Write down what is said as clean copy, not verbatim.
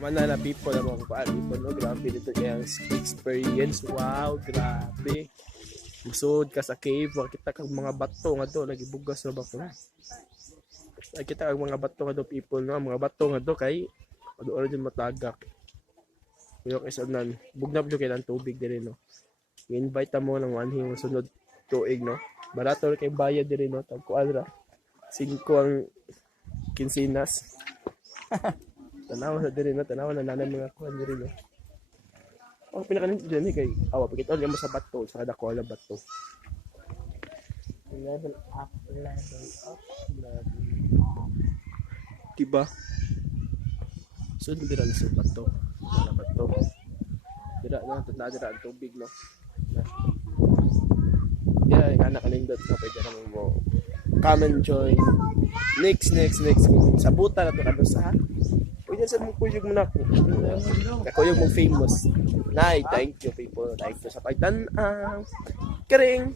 Mana na people na mga kupaan. People, no? Grabe dito kaya ang experience. Wow, grabe. Musod ka sa cave. Makita kang mga bato nga do. Lagi bugas na bato. Nakita kang mga bato nga do people. No? Mga bato nga do kay doon din matagak. Pero kaysa nan. Bugnap nyo kayo ng tubig din no. I-invite mo ng anhing sunod tuig no. Barato kay bayad din no. Tagkuadra. 5 ang kinsinas. Tanawa na din no. Tanawa na nanay mga kuhan din no. Ang pinakanin dyan kay awa pagkita ulit mo sa bato sa kada ko bato. Level up, level up, level. Diba? So dira ni sa bato. Sa bato. Dira na dira ang tubig no. Yeah, yung anak kanindot na pwede naman mo come and join next sabutan na ito ka sa pwede sa mong kuyog mo na ako kakuyog mong famous Nay, thank you people, thank you sa pagtanang karing